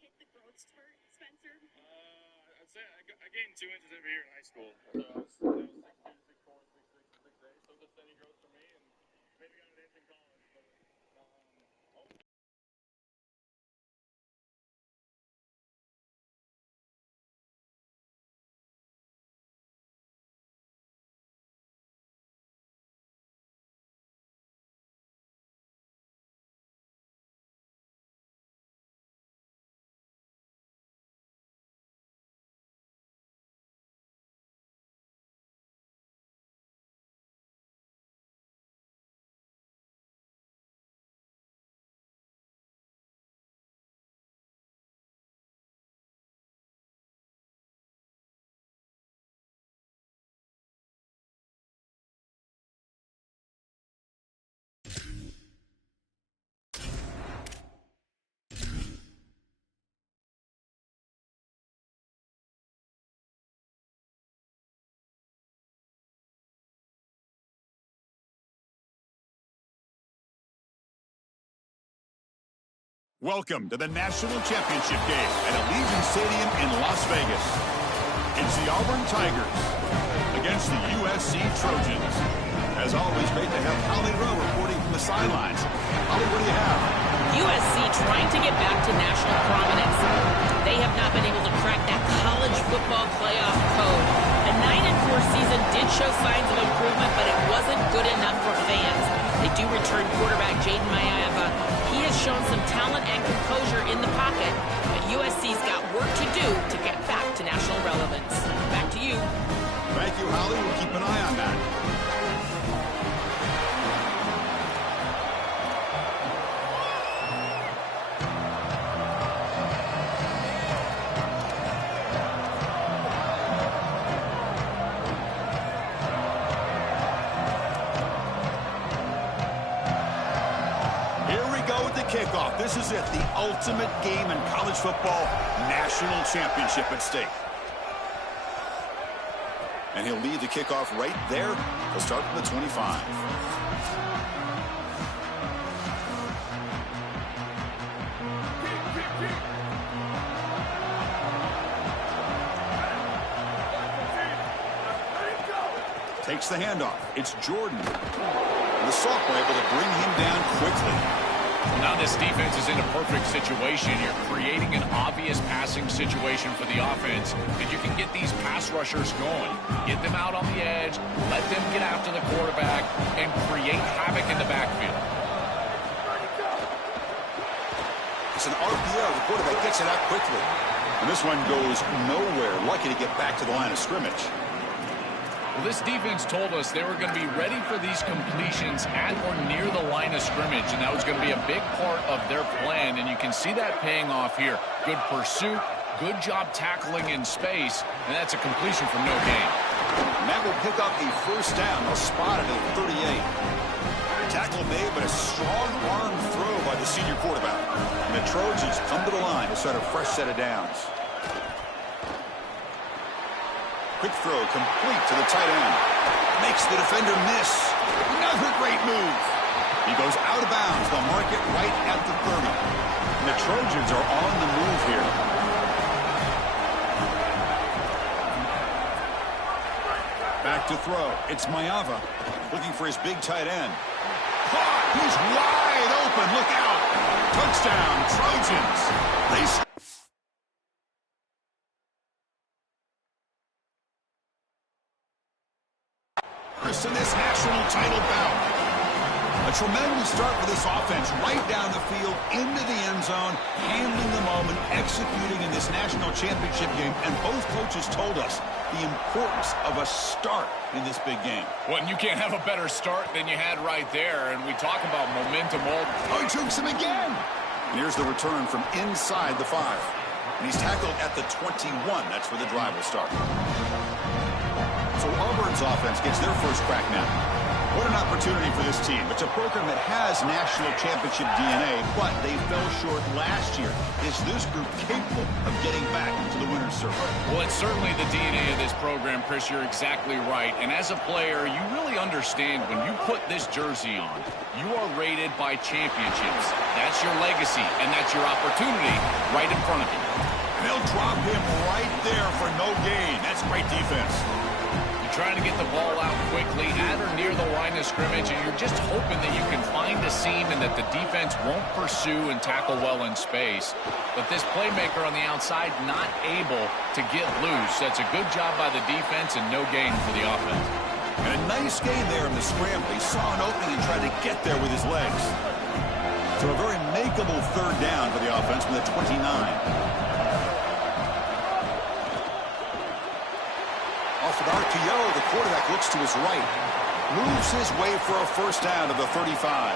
I'd say I gained 2 inches every year in high school. So I was 6'4", 6'8", so just steady growth for me, and maybe got an inch in college. But Welcome to the National Championship game at Allegiant Stadium in Las Vegas. It's the Auburn Tigers against the USC Trojans. As always, great to have Holly Rowe reporting from the sidelines. Holly, what do you have? USC trying to get back to national prominence. They have not been able to crack that college football playoff code. A 9-4 season did show signs of improvement, but it wasn't good enough for fans. They do return quarterback Jaden Maeva. He has shown some talent and composure in the pocket, but USC's got work to do to get back to national relevance. Back to you. Thank you, Holly. We'll keep an eye on that. Kickoff. This is it, the ultimate game in college football, national championship at stake. And he'll lead the kickoff right there. He'll start from the 25. Takes the handoff. It's Jordan. The sophomore able to bring him down quickly. Now this defense is in a perfect situation. You're creating an obvious passing situation for the offense, and you can get these pass rushers going. Get them out on the edge, let them get after the quarterback, and create havoc in the backfield. It's an RPO. The quarterback gets it out quickly. And this one goes nowhere. Lucky to get back to the line of scrimmage. Well, this defense told us they were going to be ready for these completions at or near the line of scrimmage, and that was going to be a big part of their plan, and you can see that paying off here. Good pursuit, good job tackling in space, and that's a completion from no gain. And that will pick up a first down. They'll spot it at 38. Tackle made, but a strong arm throw by the senior quarterback. And the Trojans come to the line to start a fresh set of downs. Quick throw complete to the tight end. Makes the defender miss. Another great move. He goes out of bounds. They'll mark it right at the 30. And the Trojans are on the move here. Back to throw. It's Maeva looking for his big tight end. Caught. He's wide open. Look out. Touchdown, Trojans. They in this national title bout. A tremendous start for this offense, right down the field, into the end zone, handling the moment, executing in this national championship game, and both coaches told us the importance of a start in this big game. Well, and you can't have a better start than you had right there, and we talk about momentum. Oh, he jukes him again! And here's the return from inside the 5. And he's tackled at the 21. That's where the drive will start. So Auburn's offense gets their first crack now. What an opportunity for this team. It's a program that has national championship DNA, but they fell short last year. Is this group capable of getting back to the winner's circle? Well, it's certainly the DNA of this program, Chris. You're exactly right. And as a player, you really understand when you put this jersey on, you are rated by championships. That's your legacy, and that's your opportunity right in front of you. And they'll drop him right there for no gain. That's great defense. Trying to get the ball out quickly at or near the line of scrimmage, and you're just hoping that you can find a seam and that the defense won't pursue and tackle well in space. But this playmaker on the outside not able to get loose. That's a good job by the defense and no gain for the offense. And a nice gain there in the scramble. He saw an opening and tried to get there with his legs. So a very makeable third down for the offense from the 29. Off with RPO, the quarterback looks to his right. Moves his way for a first down to the 35.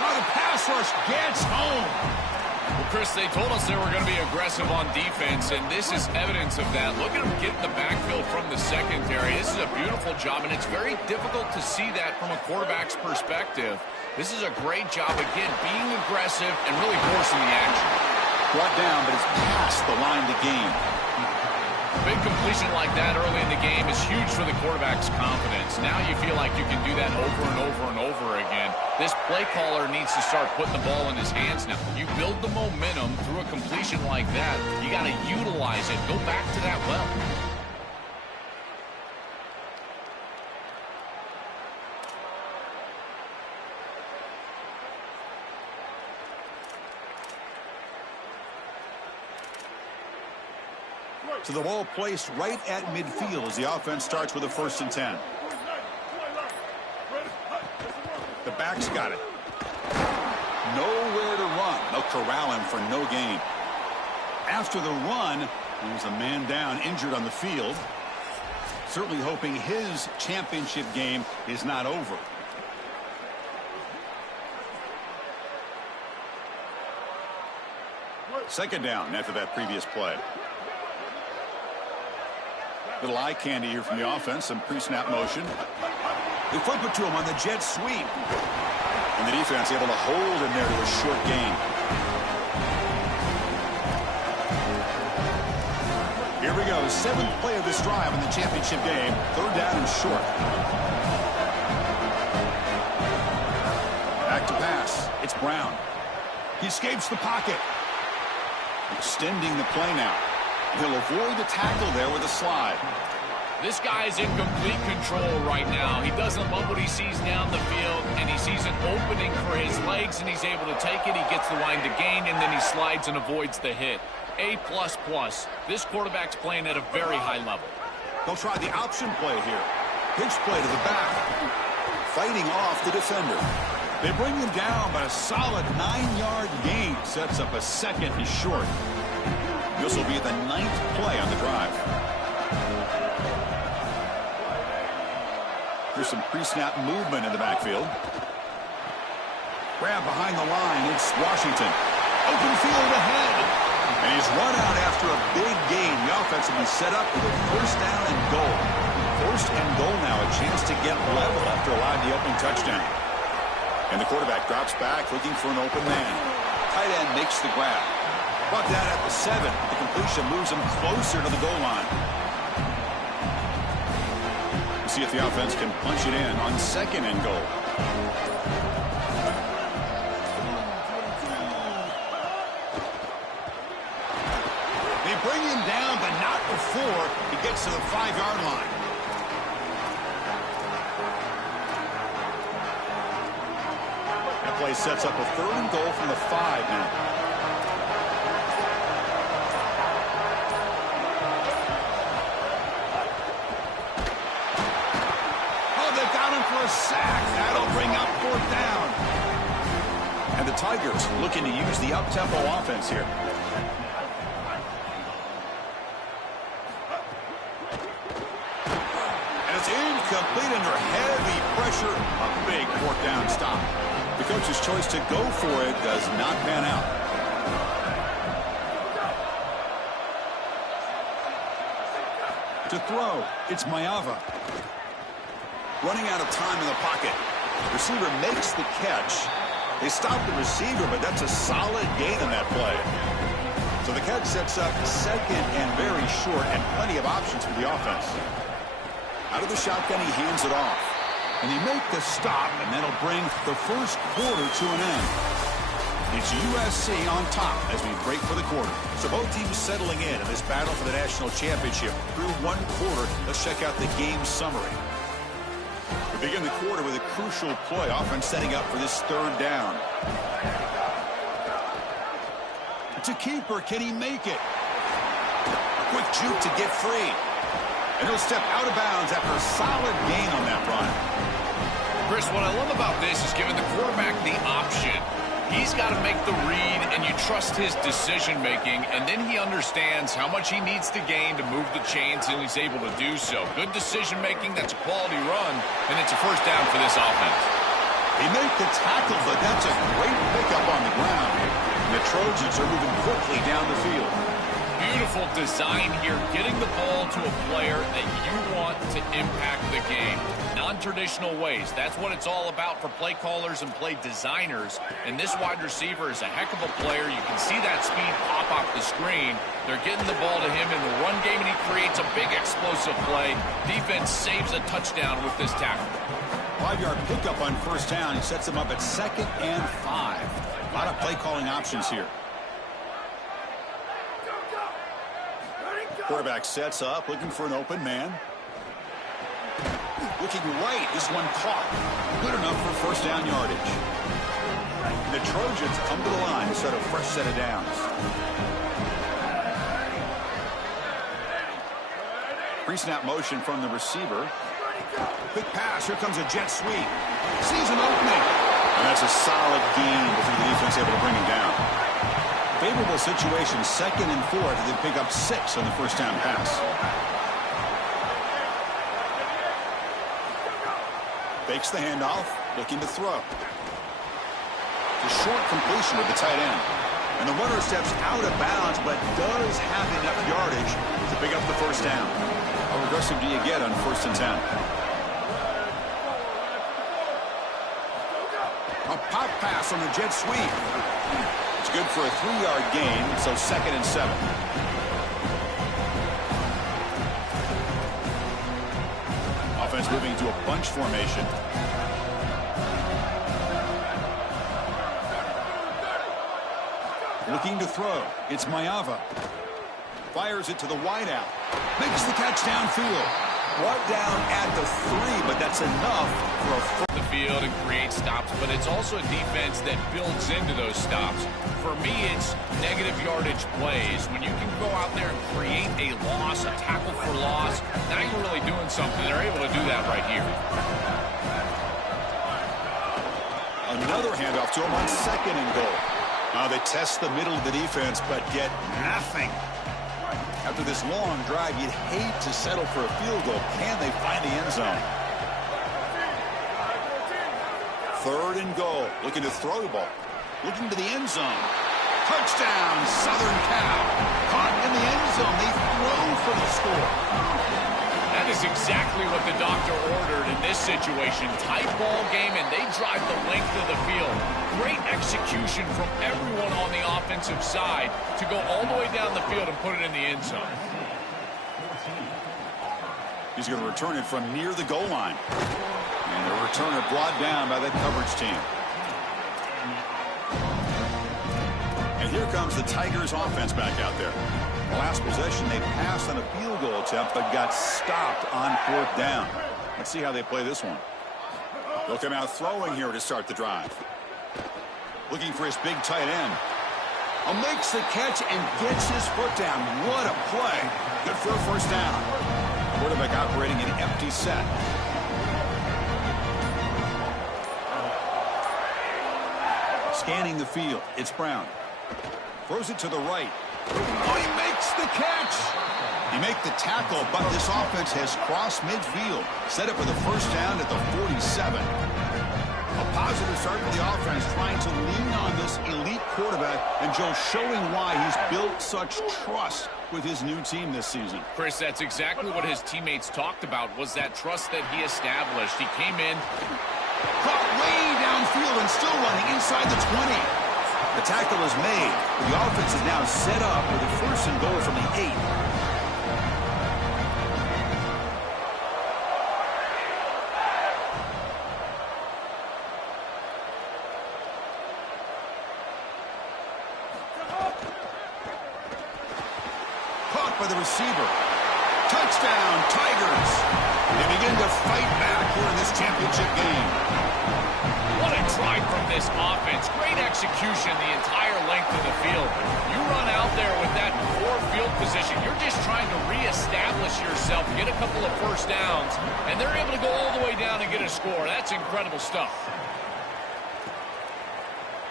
Now the pass rush gets home. Well, Chris, they told us they were going to be aggressive on defense, and this is evidence of that. Look at them get in the backfield from the secondary. This is a beautiful job, and it's very difficult to see that from a quarterback's perspective. This is a great job, again, being aggressive and really forcing the action. Brought down, but it's past the line to gain. A big completion like that early in the game is huge for the quarterback's confidence. Now you feel like you can do that over and over and over again. This play caller needs to start putting the ball in his hands now. You build the momentum through a completion like that. You got to utilize it. Go back to that well. So the ball placed right at midfield as the offense starts with a 1st and 10. The back's got it. Nowhere to run. They'll corral him for no gain. After the run, there's a man down injured on the field. Certainly hoping his championship game is not over. Second down after that previous play. Little eye candy here from the offense. Some pre-snap motion. They flip it to him on the jet sweep. And the defense able to hold him there to a short gain. Here we go. 7th play of this drive in the championship game. 3rd down and short. Back to pass. It's Brown. He escapes the pocket. Extending the play now. He'll avoid the tackle there with a slide. This guy is in complete control right now. He doesn't love what he sees down the field, and he sees an opening for his legs, and he's able to take it. He gets the line to gain, and then he slides and avoids the hit. A++. This quarterback's playing at a very high level. They'll try the option play here. Pitch play to the back. Fighting off the defender. They bring him down, but a solid 9-yard gain sets up a 2nd and short. This will be the 9th play on the drive. There's some pre-snap movement in the backfield. Grab behind the line. It's Washington. Open field ahead. And he's run out after a big gain. The offense will be set up with a 1st down and goal. 1st and goal now. A chance to get level after allowing the opening touchdown. And the quarterback drops back looking for an open man. Tight end makes the grab. Brought down at the 7. The completion moves him closer to the goal line. We'll see if the offense can punch it in on 2nd and goal. They bring him down, but not before he gets to the 5-yard line. That play sets up a 3rd and goal from the 5 now. A sack. That'll bring up 4th down. And the Tigers looking to use the up-tempo offense here. And it's big fourth down stop. The coach's choice to go for it does not pan out. To throw, it's Mayava. Running out of time in the pocket. Receiver makes the catch. They stop the receiver, but that's a solid gain on that play. So the catch sets up second and very short, and plenty of options for the offense. Out of the shotgun, he hands it off. And they make the stop, and that'll bring the first quarter to an end. It's USC on top as we break for the quarter. So both teams settling in this battle for the national championship. Through one quarter, let's check out the game summary. We begin the quarter with a crucial play. Offense setting up for this third down. To keeper, can he make it? Quick juke to get free. And he'll step out of bounds after a solid gain on that run. Chris, what I love about this is giving the quarterback the option. He's got to make the read, and you trust his decision-making, and then he understands how much he needs to gain to move the chains, and he's able to do so. Good decision-making, that's a quality run, and it's a first down for this offense. He made the tackle, but that's a great pickup on the ground. And the Trojans are moving quickly down the field. Beautiful design here, getting the ball to a player that you want to impact the game. Non-traditional ways. That's what it's all about for play callers and play designers. And this wide receiver is a heck of a player. You can see that speed pop off the screen. They're getting the ball to him in the run game, and he creates a big explosive play. Defense saves a touchdown with this tackle. 5-yard pickup on first down. He sets them up at 2nd and 5. A lot of play calling options here. Quarterback sets up, looking for an open man. Looking right, this one caught. Good enough for first down yardage. The Trojans come to the line to set a fresh set of downs. Pre-snap motion from the receiver. Quick pass, here comes a jet sweep. Sees an opening. And that's a solid gain before the defense able to bring him down. Favorable situation, 2nd and 4. They pick up 6 on the first down pass. Fakes the handoff, looking to throw. The short completion with the tight end. And the runner steps out of bounds, but does have enough yardage to pick up the first down. How aggressive do you get on 1st and 10? A pop pass on the jet sweep. It's good for a 3-yard gain, so 2nd and 7. Offense moving to a bunch formation. Looking to throw. It's Mayava. Fires it to the wideout. Makes the catch downfield. Brought down at the 3, but that's enough for a the field and create stops, but it's also a defense that builds into those stops. For me, it's negative yardage plays. When you can go out there and create a loss, a tackle for loss, now you're really doing something. They're able to do that right here. Another handoff to him on 2nd and goal. Now they test the middle of the defense, but get nothing. After this long drive, you'd hate to settle for a field goal. Can they find the end zone? 3rd and goal. Looking to throw the ball. Looking to the end zone. Touchdown, Southern Cal. Caught in the end zone. They throw for the score. That is exactly what the doctor ordered in this situation. Tight ball game, and they drive the length of the field. Great execution from everyone on the offensive side to go all the way down the field and put it in the end zone. He's going to return it from near the goal line. And the returner brought down by that coverage team. And here comes the Tigers offense back out there. The last possession, they passed on a field goal attempt, but got stopped on 4th down. Let's see how they play this one. They'll come out throwing here to start the drive. Looking for his big tight end. Makes the catch and gets his foot down. What a play. Good for a first down. Quarterback operating an empty set. Scanning the field. It's Brown. Throws it to the right. Oh, he makes the catch. He makes the tackle, but this offense has crossed midfield. Set up for the first down at the 47. positive start for the offense, trying to lean on this elite quarterback, and Joe showing why he's built such trust with his new team this season. Chris, that's exactly what his teammates talked about, was that trust that he established. He came in, caught way downfield and still running inside the 20. The tackle is made. The offense is now set up with a 1st and goal from the 8. Caught by the receiver. Touchdown, Tigers. They begin to fight back here in this championship game. what a drive from this offense. Great execution the entire length of the field. You run out there with that poor field position, you're just trying to reestablish yourself, get a couple of first downs, and they're able to go all the way down and get a score. That's incredible stuff.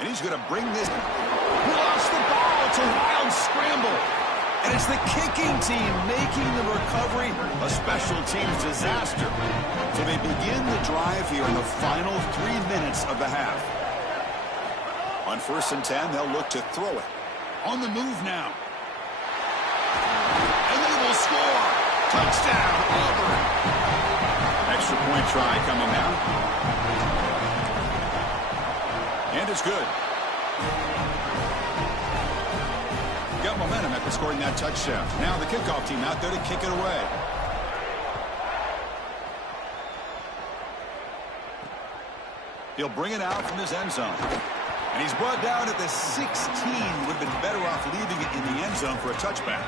And he's going to bring this. He lost the ball. It's a wild scramble. And it's the kicking team making the recovery a special teams disaster. So they begin the drive here in the final 3 minutes of the half. On 1st and 10, they'll look to throw it. On the move now. And they will score. Touchdown, Auburn. Extra point try coming now. And it's good. Got momentum after scoring that touchdown. Now the kickoff team out there to kick it away. He'll bring it out from his end zone. And he's brought down at the 16. Would have been better off leaving it in the end zone for a touchback.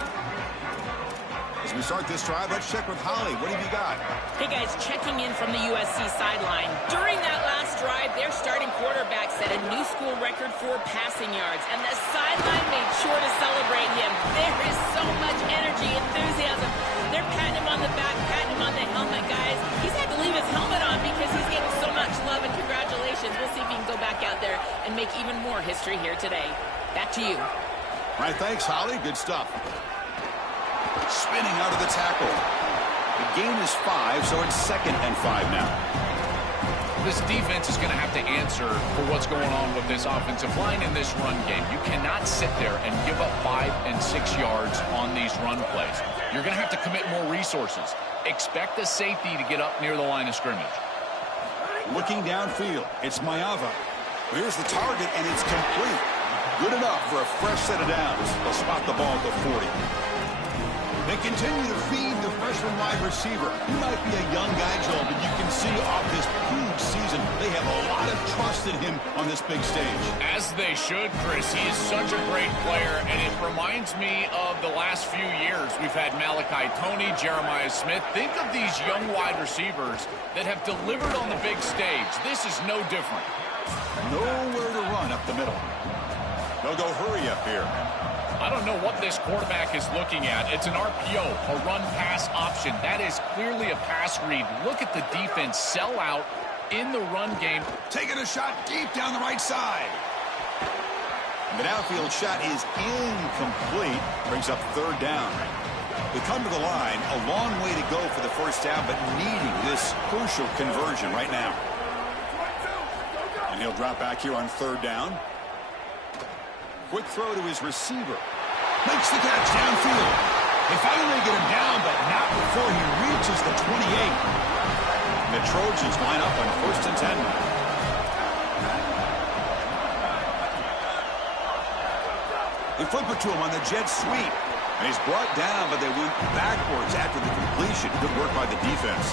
As we start this drive, let's check with Holly. What have you got? Hey, guys, checking in from the USC sideline. During that last drive, their starting quarterback set a new school record for passing yards, and the sideline made sure to celebrate him. There is so much energy, enthusiasm. They're patting him on the back, patting him on the helmet, guys. He's had to leave his helmet on because he's getting so much love, and congratulations. We'll see if he can go back out there and make even more history here today. Back to you. All right, thanks, Holly. Good stuff. Spinning out of the tackle. The gain is 5, so it's 2nd and 5 now. This defense is going to have to answer for what's going on with this offensive line in this run game. You cannot sit there and give up 5 and 6 yards on these run plays. You're going to have to commit more resources. Expect the safety to get up near the line of scrimmage. Looking downfield, it's Mayava. Here's the target, and it's complete. Good enough for a fresh set of downs. They'll spot the ball at the 40. They continue to feed the freshman wide receiver. He might be a young guy, Joel, but you can see off this huge season, they have a lot of trust in him on this big stage. As they should, Chris. He is such a great player, and it reminds me of the last few years. We've had Malachi Toney, Jeremiah Smith. Think of these young wide receivers that have delivered on the big stage. This is no different. Nowhere to run up the middle. They'll go hurry up here. I don't know what this quarterback is looking at. It's an RPO, a run-pass option. That is clearly a pass read. Look at the defense sell out in the run game. Taking a shot deep down the right side. The downfield shot is incomplete. Brings up 3rd down. They come to the line. A long way to go for the first down, but needing this crucial conversion right now. And he'll drop back here on 3rd down. Quick throw to his receiver. Makes the catch downfield. They finally get him down, but not before he reaches the 28. The Trojans line up on 1st and 10. They flip it to him on the jet sweep. And he's brought down, but they went backwards after the completion. Good work by the defense.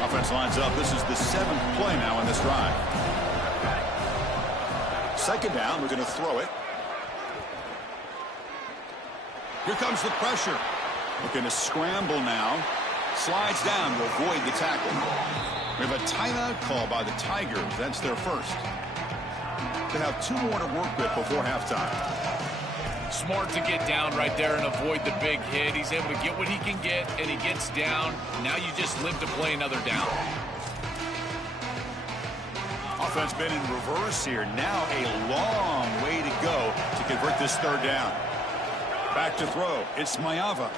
Offense lines up. This is the 7th play now in this drive. 2nd down, we're going to throw it. Here comes the pressure. Looking to scramble now. Slides down to avoid the tackle. We have a timeout call by the Tigers. That's their first. They have 2 more to work with before halftime. Smart to get down right there and avoid the big hit. He's able to get what he can get, and he gets down. Now you just live to play another down. Offense been in reverse here. Now a long way to go to convert this 3rd down. Back to throw. It's Mayava.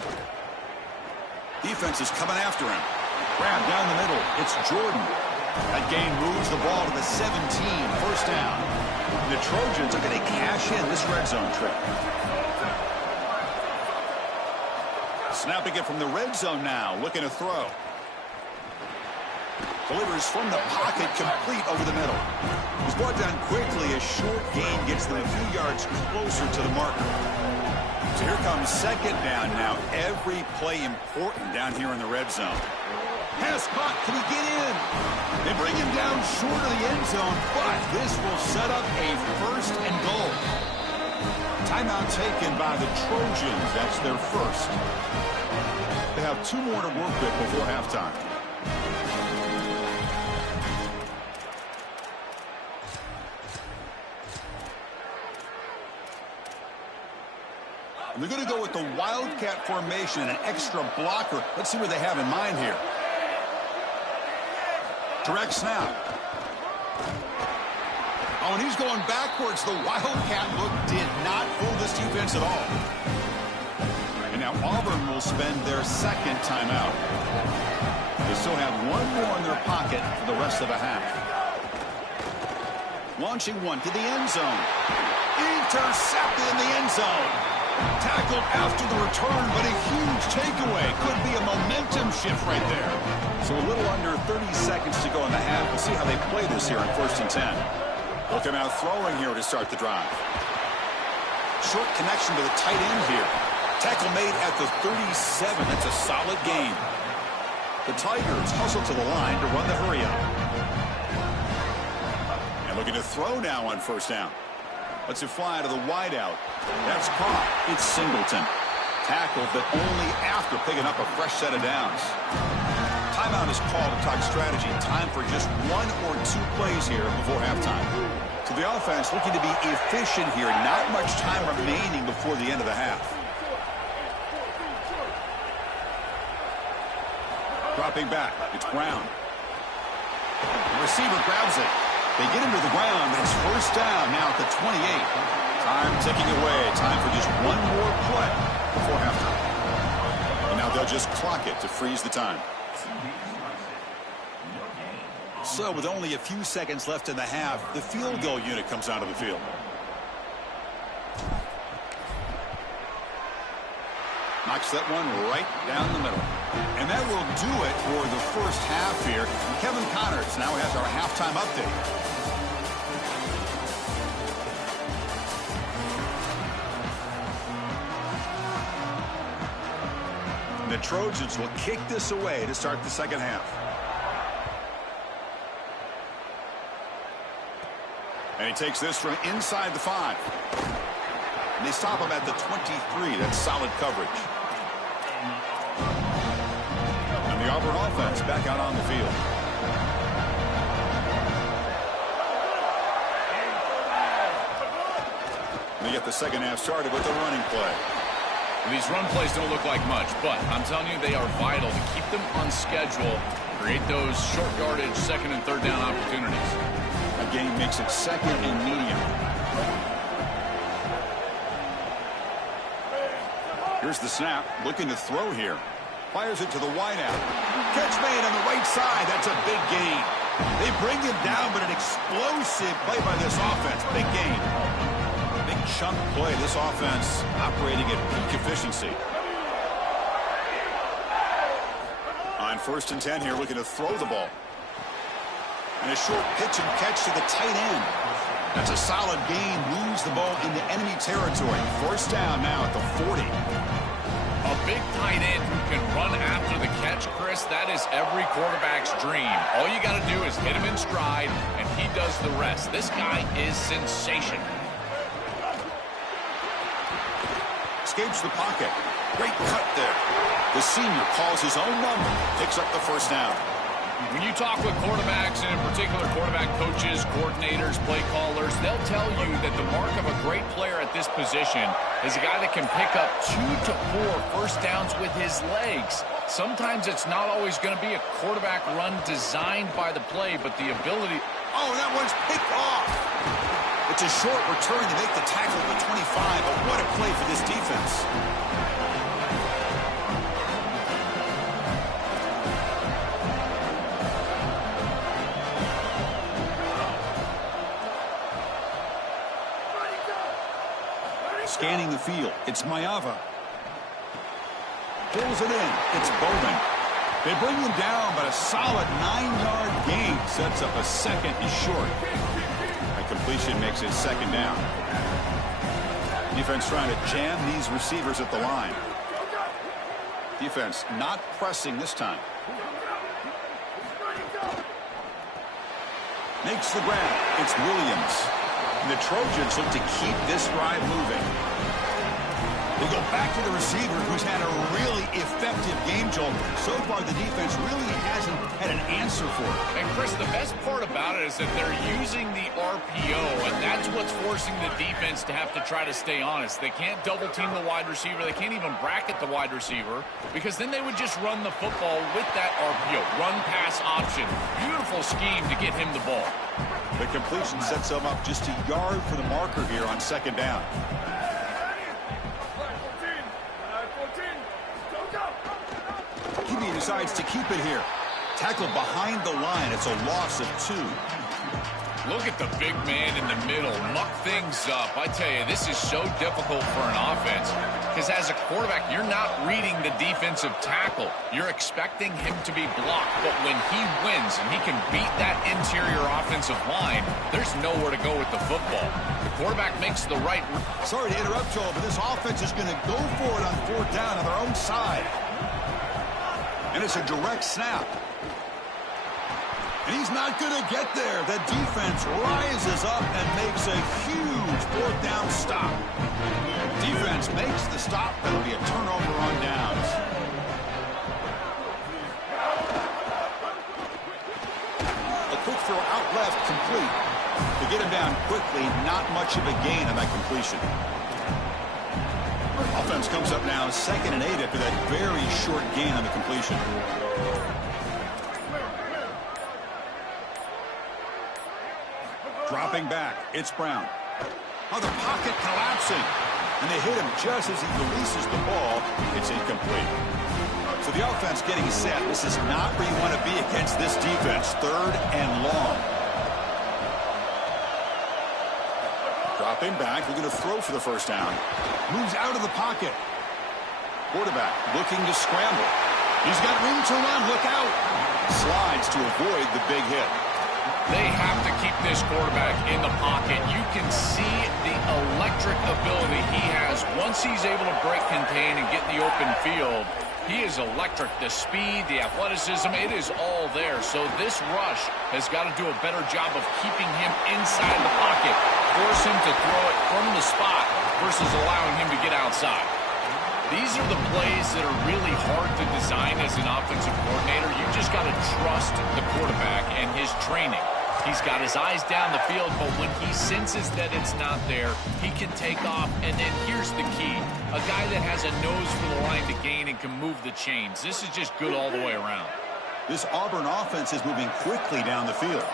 Defense is coming after him. Grab down the middle. It's Jordan. That gain moves the ball to the 17, first down. The Trojans are going to cash in this red zone trip. Snapping it from the red zone now, looking to throw. Delivers from the pocket, complete over the middle. He's brought down quickly. A short gain gets them a few yards closer to the marker. So here comes second down now. Every play important down here in the red zone. Pass caught. Can he get in? They bring him down short of the end zone, but this will set up a first and goal. Timeout taken by the Trojans. That's their first. They have 2 more to work with before halftime. They're going to go with the Wildcat formation and an extra blocker. Let's see what they have in mind here. Direct snap. Oh, and he's going backwards. The Wildcat look did not fool this defense at all. And now Auburn will spend their second timeout. They still have 1 more in their pocket for the rest of the half. Launching one to the end zone. Intercepted in the end zone. Tackled after the return, but a huge takeaway. Could be a momentum shift right there. So a little under 30 seconds to go in the half. We'll see how they play this here in 1st and 10. They'll come out throwing here to start the drive. Short connection to the tight end here. Tackle made at the 37. That's a solid gain. The Tigers hustle to the line to run the hurry up. And looking to throw now on 1st down. Lets it fly to the wideout. That's caught. It's Singleton. Tackled, but only after picking up a fresh set of downs. Timeout is called to talk strategy. Time for just 1 or 2 plays here before halftime. So the offense looking to be efficient here. Not much time remaining before the end of the half. Dropping back. It's Brown. The receiver grabs it. They get him to the ground, and it's 1st down now at the 28. Time ticking away. Time for just 1 more play before halftime. And now they'll just clock it to freeze the time. So with only a few seconds left in the half, the field goal unit comes out of the field. Knocks that one right down the middle. And that will do it for the first half here. Kevin Connors now has our halftime update. The Trojans will kick this away to start the second half. And he takes this from inside the 5. And they stop him at the 23. That's solid coverage. And the Auburn offense back out on the field. And they get the second half started with a running play. These run plays don't look like much, but I'm telling you, they are vital to keep them on schedule, create those short yardage 2nd and 3rd down opportunities. A game makes it 2nd and medium. Here's the snap, looking to throw here. Fires it to the wideout. Catch made on the right side. That's a big gain. They bring him down, but an explosive play by this offense. Big gain. Big chunk play. This offense operating at peak efficiency. On 1st and 10 here, looking to throw the ball. And a short pitch and catch to the tight end. That's a solid gain. Moves the ball into enemy territory. 1st down now at the 40. A big tight end who can run after the catch, Chris, that is every quarterback's dream. All you got to do is hit him in stride, and he does the rest. This guy is sensational. Escapes the pocket. Great cut there. The senior calls his own number. Picks up the 1st down. When you talk with quarterbacks, and in particular quarterback coaches, coordinators, play callers, they'll tell you that the mark of a great player at this position is a guy that can pick up 2 to 4 1st downs with his legs. Sometimes it's not always going to be a quarterback run designed by the play, but the ability... Oh, that one's picked off. It's a short return to make the tackle at the 25, but what a play for this defense. Scanning the field, it's Maeva. Pulls it in, it's Bowman. They bring him down, but a solid 9-yard gain sets up a second and short. A completion makes it second down. Defense trying to jam these receivers at the line. Defense not pressing this time. Makes the grab. It's Williams. And the Trojans look to keep this drive moving. They go back to the receiver, who's had a really effective game, Joel. So far, the defense really hasn't had an answer for it. And, Chris, the best part about it is that they're using the RPO, and that's what's forcing the defense to have to try to stay honest. They can't double-team the wide receiver. They can't even bracket the wide receiver, because then they would just run the football with that RPO, run-pass option. Beautiful scheme to get him the ball. The completion sets them up just a yard for the marker here on second down. QB decides to keep it here. Tackled behind the line. It's a loss of 2. Look at the big man in the middle. Muck things up. I tell you, this is so difficult for an offense because as a quarterback, you're not reading the defensive tackle. You're expecting him to be blocked, but when he wins and he can beat that interior offensive line, there's nowhere to go with the football. The quarterback makes the right... Sorry to interrupt, Joel, but this offense is going to go for it on 4th down on their own side. And it's a direct snap. And he's not going to get there. The defense rises up and makes a huge 4th down stop. Defense makes the stop. That'll be a turnover on downs. A quick throw out left, complete. To get him down quickly, not much of a gain on that completion. Offense comes up now 2nd and 8 after that very short gain on the completion. Dropping back, it's Brown. Oh, the pocket collapsing. And they hit him just as he releases the ball. It's incomplete. So the offense getting set. This is not where you want to be against this defense. 3rd and long. Dropping back, looking to throw for the first down. Moves out of the pocket. Quarterback looking to scramble. He's got room to run, look out. Slides to avoid the big hit. They have to keep this quarterback in the pocket. You can see the electric ability he has. Once he's able to break contain and get in the open field, he is electric. The speed, the athleticism, it is all there. So this rush has got to do a better job of keeping him inside the pocket. Force him to throw it from the spot versus allowing him to get outside. These are the plays that are really hard to design as an offensive coordinator. You just got to trust the quarterback and his training. He's got his eyes down the field, but when he senses that it's not there, he can take off. And then here's the key. A guy that has a nose for the line to gain and can move the chains. This is just good all the way around. This Auburn offense is moving quickly down the field.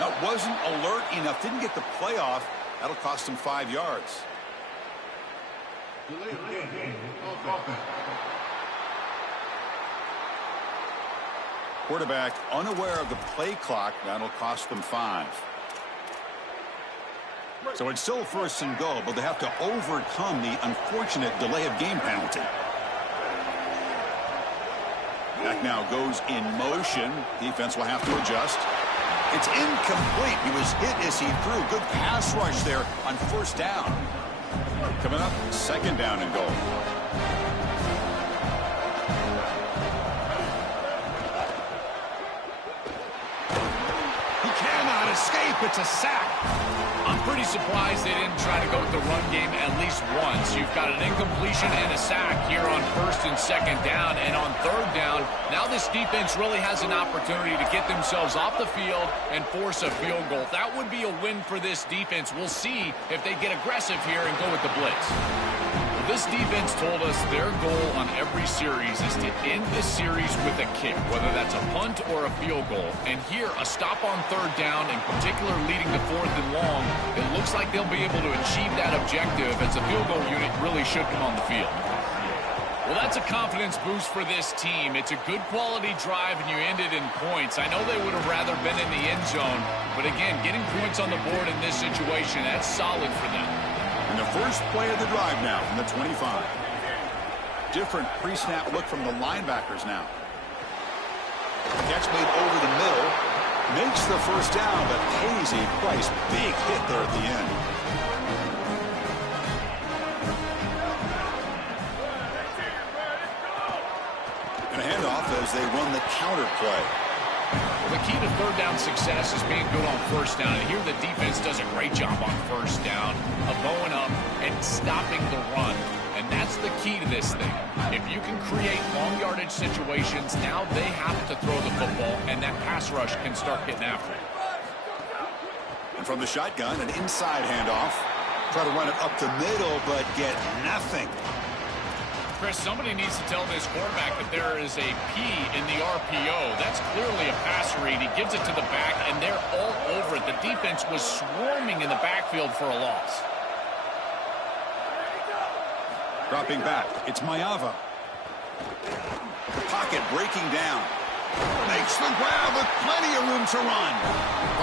That wasn't alert enough. Didn't get the playoff. That'll cost him 5 yards. Quarterback unaware of the play clock. That'll cost them 5. So it's still 1st and goal, but they have to overcome the unfortunate delay of game penalty. Back now goes in motion. Defense will have to adjust. It's incomplete. He was hit as he threw. Good pass rush there on 1st down. Coming up, 2nd down and goal. He cannot escape. It's a sack. I'm pretty surprised they didn't try to go with the run game at least once. You've got an incompletion and a sack here on 1st and 2nd down. And on 3rd down, now this defense really has an opportunity to get themselves off the field and force a field goal. That would be a win for this defense. We'll see if they get aggressive here and go with the blitz. This defense told us their goal on every series is to end the series with a kick, whether that's a punt or a field goal. And here, a stop on 3rd down, in particular leading to 4th and long, it looks like they'll be able to achieve that objective as the field goal unit really should come on the field. Well, that's a confidence boost for this team. It's a good quality drive, and you end it in points. I know they would have rather been in the end zone, but again, getting points on the board in this situation, that's solid for them. And the first play of the drive now from the 25. Different pre-snap look from the linebackers now. Catch made over the middle. Makes the first down, but pays a price. Big hit there at the end. And a handoff as they run the counter play. Well, the key to third down success is being good on first down. And here the defense does a great job on first down of bowing up and stopping the run. And that's the key to this thing. If you can create long yardage situations, now they have to throw the football, and that pass rush can start getting after it. And from the shotgun, an inside handoff. Try to run it up the middle, but get nothing. Chris, somebody needs to tell this quarterback that there is a P in the RPO. That's clearly a pass read. He gives it to the back, and they're all over it. The defense was swarming in the backfield for a loss. Dropping back, it's Mayava. Pocket breaking down. Makes the grab with plenty of room to run.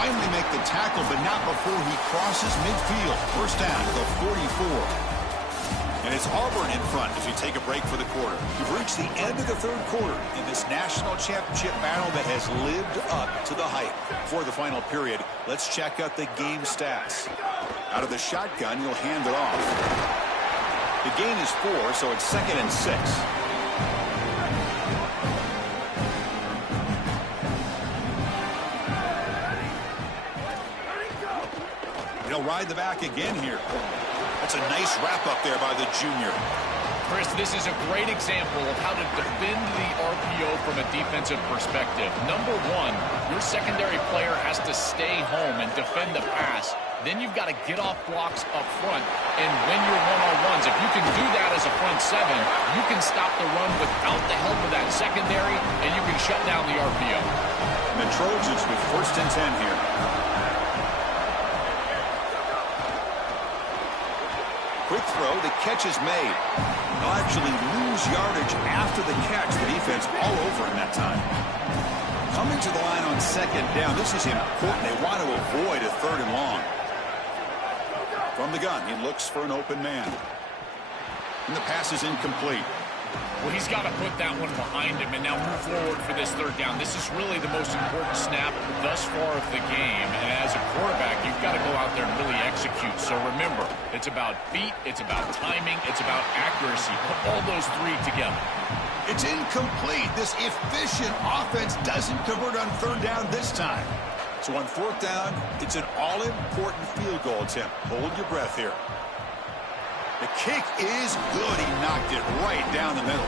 Finally make the tackle, but not before he crosses midfield. First down to the 44. And it's Auburn in front as we take a break for the quarter. We've reached the end of the third quarter in this national championship battle that has lived up to the hype. For the final period, let's check out the game stats. Out of the shotgun, you'll hand it off. The gain is 4, so it's 2nd and 6. He'll ride the back again here. That's a nice wrap up there by the junior. Chris, this is a great example of how to defend the RPO from a defensive perspective. Number one, your secondary player has to stay home and defend the pass. Then you've got to get off blocks up front and win your one-on-ones. If you can do that as a front seven, you can stop the run without the help of that secondary, and you can shut down the RPO. And the Trojans with 1st and 10 here. Quick throw, the catch is made. They'll actually lose yardage after the catch. The defense all over in that time. Coming to the line on 2nd down. This is important. They want to avoid a 3rd and long. From the gun, he looks for an open man. And the pass is incomplete. Well, he's got to put that one behind him and now move forward for this 3rd down. This is really the most important snap thus far of the game. And as a quarterback, you've got to go out there and really execute. So remember, it's about feet, it's about timing, it's about accuracy. Put all those three together. It's incomplete. This efficient offense doesn't convert on 3rd down this time. So on 4th down, it's an all-important field goal attempt. Hold your breath here. The kick is good. He knocked it right down the middle.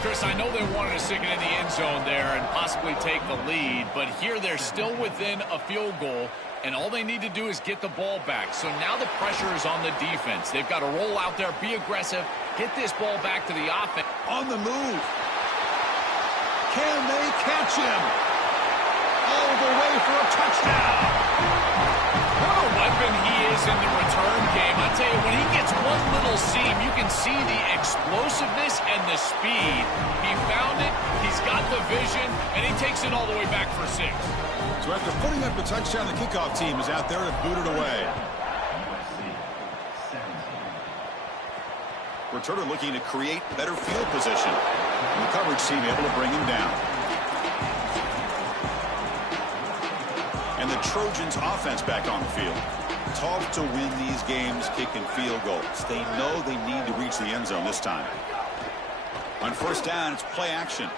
Chris, I know they wanted to stick it in the end zone there and possibly take the lead, but here they're still within a field goal, and all they need to do is get the ball back. So now the pressure is on the defense. They've got to roll out there, be aggressive, get this ball back to the offense. On the move. Can they catch him? All the way for a touchdown. What a weapon he is in the return game. I tell you, when he gets one little seam, you can see the explosiveness and the speed. He found it, he's got the vision, and he takes it all the way back for 6. So after putting up the touchdown, the kickoff team is out there to boot it away. Returner looking to create better field position. And the coverage team able to bring him down. And the Trojans offense back on the field. Tough to win these games kicking field goals. They know they need to reach the end zone this time. On 1st down, it's play action.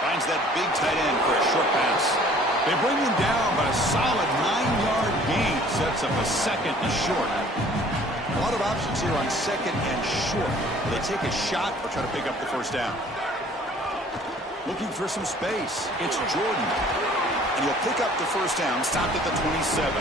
Finds that big tight end for a short pass. They bring him down, but a solid 9-yard gain sets up a 2nd and short. A lot of options here on 2nd and short. They take a shot or try to pick up the 1st down. Looking for some space. It's Jordan. And he'll pick up the 1st down, stopped at the 27.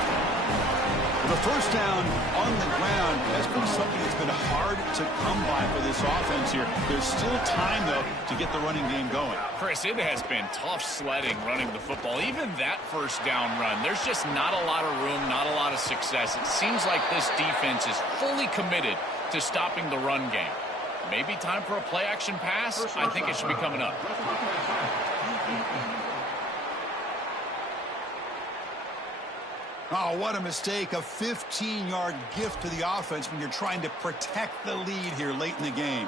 The 1st down on the ground has been something that's been hard to come by for this offense here. There's still time, though, to get the running game going. Chris, it has been tough sledding running the football. Even that 1st down run, there's just not a lot of room, not a lot of success. It seems like this defense is fully committed to stopping the run game. Maybe time for a play-action pass. I think it should be coming up. Oh, what a mistake. A 15-yard gift to the offense when you're trying to protect the lead here late in the game.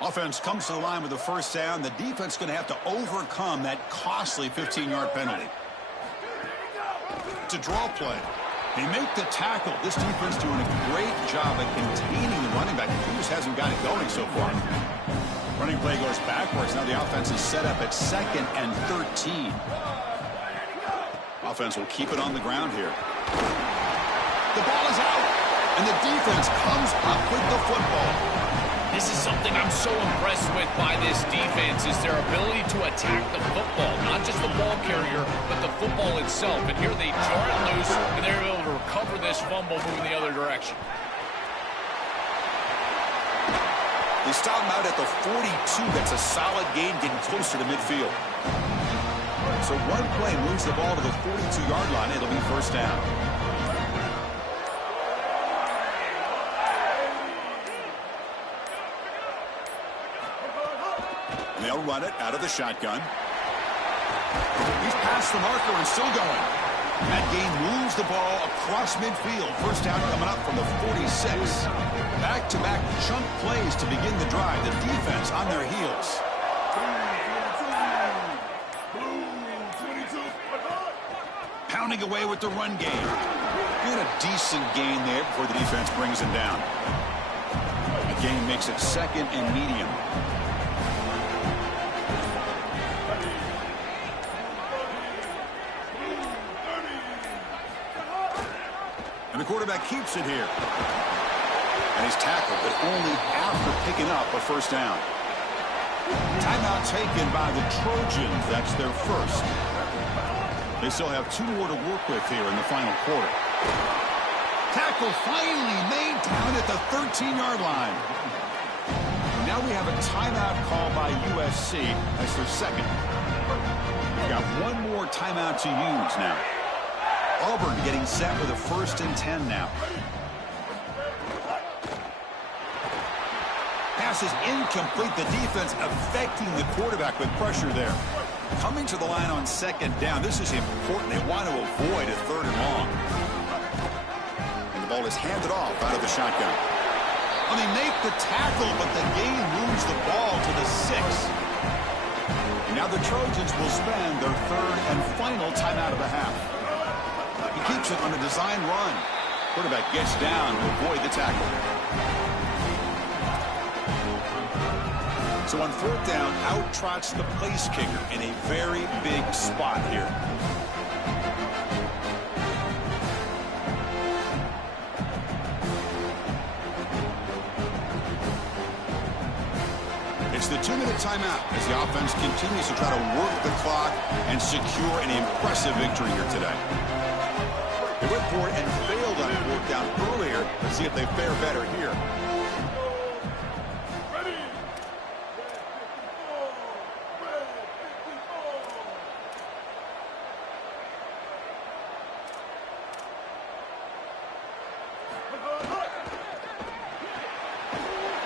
Offense comes to the line with the first down. The defense is going to have to overcome that costly 15-yard penalty. It's a draw play. They make the tackle. This defense doing a great job at containing the running back. He just hasn't got it going so far. Running play goes backwards. Now the offense is set up at 2nd and 13. Offense will keep it on the ground here. The ball is out, and the defense comes up with the football. This is something I'm so impressed with by this defense is their ability to attack the football, not just the ball carrier, but the football itself. And here they jar it loose, and they're able to recover this fumble moving the other direction. They stop him out at the 42. That's a solid gain, getting closer to midfield. So one play moves the ball to the 42-yard line. It'll be first down. And they'll run it out of the shotgun. He's past the marker and still going. That gain moves the ball across midfield. First down coming up from the 46. Back-to-back chunk plays to begin the drive. The defense on their heels. Pounding away with the run game. And a decent gain there before the defense brings him down. The gain makes it 2nd and medium. And the quarterback keeps it here. And he's tackled, but only after picking up a first down. Timeout taken by the Trojans. That's their first. They still have 2 more to work with here in the final quarter. Tackle finally made down at the 13-yard line. Now we have a timeout call by USC. That's their second. We've got 1 more timeout to use now. Auburn getting set with a 1st and 10 now. Pass is incomplete. The defense affecting the quarterback with pressure there. Coming to the line on 2nd down. This is important. They want to avoid a 3rd and long. And the ball is handed off out of the shotgun. Well, they make the tackle, but the gain moves the ball to the 6. Now the Trojans will spend their 3rd and final timeout of the half. He keeps it on a design run. Quarterback gets down to avoid the tackle. So on 4th down, out trots the place kicker in a very big spot here. It's the 2-minute timeout as the offense continues to try to work the clock and secure an impressive victory here today. They went for it and failed on a 4th down earlier. Let's see if they fare better here.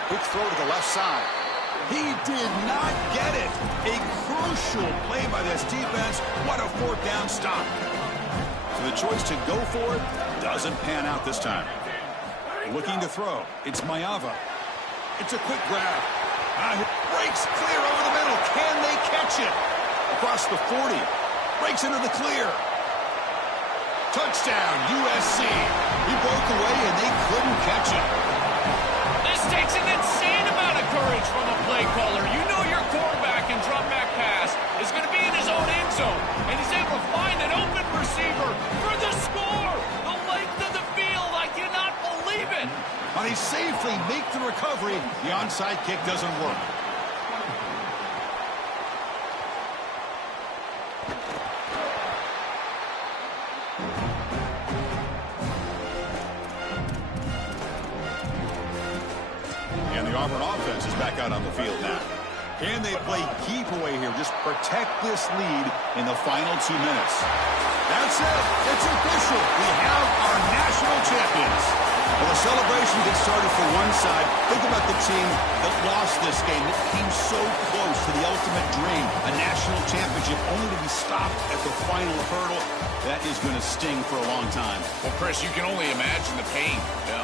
Quick throw to the left side. He did not get it. A crucial play by this defense. What a 4th down stop. So the choice to go for it doesn't pan out this time. Looking to throw. It's Mayava. It's a quick grab. Breaks clear over the middle. Can they catch it? Across the 40. Breaks into the clear. Touchdown, USC. He broke away and they couldn't catch it. This takes an insane amount of courage from a play caller. You know your quarterback and drop back pass is going to be in his own end zone, and he's able to find an open receiver for the score. The length of the field, I cannot believe it. Well, they safely make the recovery. The onside kick doesn't work. And the Auburn offense is back out on the field now. Can they play keep away here? Just protect this lead in the final 2 minutes. That's it. It's official. We have our national champions. Well, the celebration gets started for one side. Think about the team that lost this game, that came so close to the ultimate dream, a national championship, only to be stopped at the final hurdle. That is going to sting for a long time. Well, Chris, you can only imagine the pain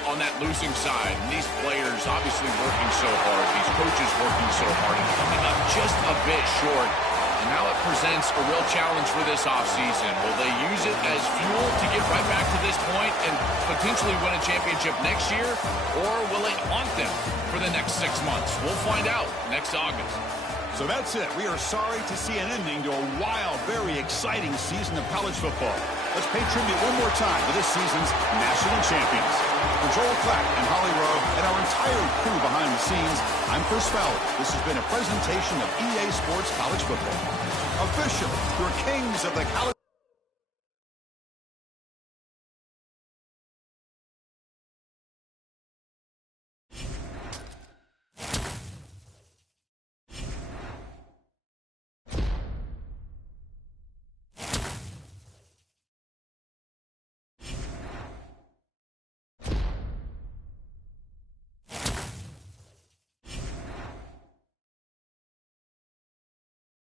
on that losing side. And these players obviously working so hard, these coaches working so hard, and coming up just a bit short. And now it presents a real challenge for this offseason. Will they use it as fuel to get right back to this point and potentially win a championship next year? Or will it haunt them for the next 6 months? We'll find out next August. So that's it. We are sorry to see an ending to a wild, very exciting season of college football. Let's pay tribute one more time to this season's national champions. For Joel Clapp and Holly Rowe and our entire crew behind the scenes, I'm Chris Fowler. This has been a presentation of EA Sports College Football. Officially, your kings of the college